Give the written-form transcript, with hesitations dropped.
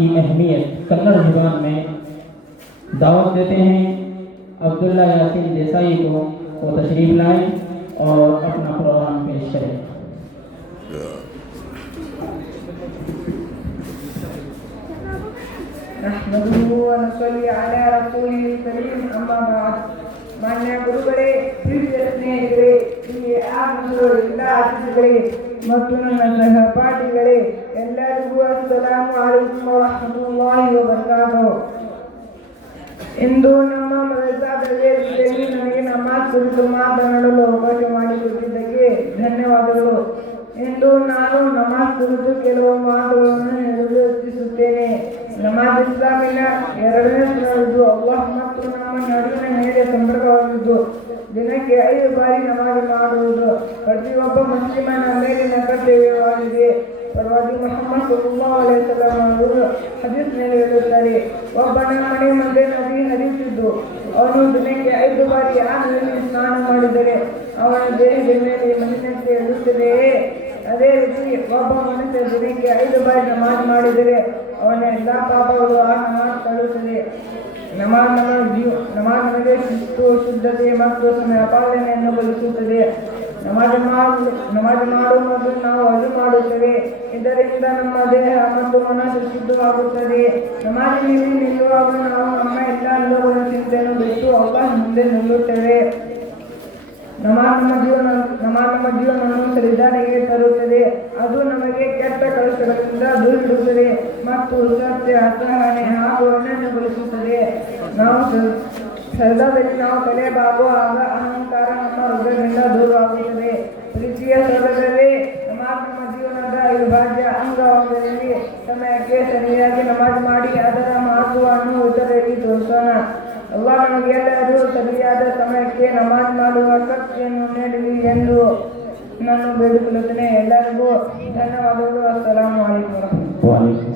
की अहमियत कन्नड़ जुबान में दावत देते हैं। अब्दुल्ला यासीन देसाई को वो तशरीफ लाएं और अपना प्रोग्राम पेश करें। ನಹ್ಮದುಹು ವ ನಸಲ್ಲಿ ಅಲಾ ರಸೂಲಿಲ್ ಕರೀಮ್ ಅಮ್ಮಾ ಬಾದ್. ಮಾನ್ಯ ಗುರುಗಳೇ, ಪ್ರೀತಿಯ ಸ್ನೇಹಿತರೆ, ಇಲ್ಲಿ ಆಗಮಿಸಿರುವ ಎಲ್ಲ ಅತಿಥಿಗಳೇ ಮತ್ತು ನನ್ನ ಸಹಪಾಠಿಗಳೇ, ಎಲ್ಲರಿಗೂ ಅಸ್ಸಲಾಮು ಅಲೈಕುಂ ವ ರಹಮತುಲ್ಲಾಹಿ ವ ಬರಕಾತುಹು. ಇಂದು ನಮ್ಮ ಮದರಸಾದಲ್ಲಿ ನನಗೆ ನಮಾಜ್ ಕುರಿತು ಮಾತನಾಡಲು ಅವಕಾಶ ಮಾಡಿಕೊಟ್ಟಿದ್ದಕ್ಕೆ ಧನ್ಯವಾದಗಳು. ಇಂದು ನಾನು ನಮಾಜ್ ಕುರಿತು ಕೆಲವು ಮಾತುಗಳನ್ನು ಹೇಳಲು ಇಚ್ಛಿಸುತ್ತೇನೆ. ನಮಾಜ್ ಇಸ್ಲಾಮಿನ ಎರಡನೇ ಸ್ತರವಿದ್ದು ಅಲ್ಲಾಹ್ ಮತ್ತು ನಮ್ಮ ನಡುವಿನ ಮೇಲೆ ಸಂಪರ್ಕವಾಗಿದ್ದು ದಿನಕ್ಕೆ 5 ಬಾರಿ ನಮಾಜ್ ಮಾಡುವುದು ಪ್ರತಿಯೊಬ್ಬ ಮುಸ್ಲಿಮನ ಮೇಲಿನ ಕರ್ತವ್ಯವಾಗಿದೆ. ಪ್ರವಾದಿ ಮುಹಮ್ಮದ್ ಸಲ್ಲಲ್ಲಾಹು ಅಲೈಹಿ ವಸಲ್ಲಂ ಅವರು ಹದೀಸ್ನಲ್ಲಿ ಹೇಳುತ್ತಾರೆ, ಒಬ್ಬನ ಮನೆ ಮುಂದೆ ನದಿ ಹರಿಯುತ್ತಿದ್ದು ಅವನು ದಿನಕ್ಕೆ 5 ಬಾರಿ ಆ ನೀರಿನಲ್ಲಿ ಸ್ನಾನ ಮಾಡಿದರೆ ಅವನ ದೇಹದ ಮೇಲೆ ಮಣ್ಣಿನಂತೆ ಇರುತ್ತದೆಯೇ? ಅದೇ ರೀತಿ ಒಬ್ಬ ಮನುಷ್ಯ ದಿನಕ್ಕೆ 5 ಬಾರಿ ನಮಾಜ್ ಮಾಡಿದರೆ ಅವನ ಎಲ್ಲ ಪಾಪಗಳು ಆ ನಮಾಜ್ ತಳ್ಳುತ್ತದೆ. ನಮಾಜ್ ನಮಗೆ ಶಿಸ್ತು, ಶುದ್ಧತೆ ಮತ್ತು ಸಮಯ ಪಾಲನೆಯನ್ನು ಕಲಿಸುತ್ತದೆ. ನಮಾಜ್ ಮಾಡುವ ಮೊದಲು ನಾವು ಅಜು ಮಾಡುತ್ತೇವೆ. ಇದರಿಂದ ನಮ್ಮ ದೇಹ ಮತ್ತು ಮನಸ್ಸು ಶುದ್ಧವಾಗುತ್ತದೆ. ನಮಾಜಿನಲ್ಲಿ ನಿಲ್ಲುವಾಗ ನಾವು ನಮ್ಮ ಎಲ್ಲ ಅಲ್ಲಗಳ ಚಿಂತೆಯನ್ನು ಬಿಟ್ಟು ಅಲ್ಲಾಹ್ ಮುಂದೆ ನಿಲ್ಲುತ್ತೇವೆ. ನಮಾಜ್ ನಮ್ಮ ಜೀವನವನ್ನು ಸರಿದಾರಿಗೆ ತರುತ್ತದೆ. ಅದು ನಮಗೆ ಕೆಟ್ಟ ಕೆಲಸಗಳಿಂದ ದೂರವಿಡುತ್ತದೆ ಮತ್ತು ಸತ್ಯ, ಅಸಹನೆ ಹಾಗೂ ಅನನ್ಯಗೊಳಿಸುತ್ತದೆ. ನಾವು ಸರದಾದಲ್ಲಿ ನಾವು ತಲೆ ಬಾಗುವಾಗ ಅಹಂಕಾರ ನಮ್ಮ ಹೃದಯದಿಂದ ದೂರವಾಗುತ್ತದೆ. ಪ್ರೀತಿಯ ಸರದಲ್ಲಿ ನಮಾಜ್ ನಮ್ಮ ಜೀವನದ ಅವಿಭಾಜ್ಯ ಅಂಗವಾದಲ್ಲಿ ಸಮಯಕ್ಕೆ ಸರಿಯಾಗಿ ನಮಾಜ್ ಮಾಡಿ ಅದರ ಮಹತ್ವವನ್ನು ಇತರರಿಗೆ ತೋರಿಸೋಣ. ಅಲ್ಲಾಹ್ ನಮಗೆಲ್ಲರೂ ಸರಿಯಾದ ಸಮಯಕ್ಕೆ ನಮಾಜ್ ಮಾಡುವ ಶಕ್ತಿಯನ್ನು ನೀಡಲಿ ಎಂದು ನಾನು ಬೇಡಿಕೊಳ್ಳುತ್ತೇನೆ. ಎಲ್ಲರಿಗೂ ಧನ್ಯವಾದಗಳು. ಅಸ್ಸಲಾಮು ಅಲೈಕುಂ.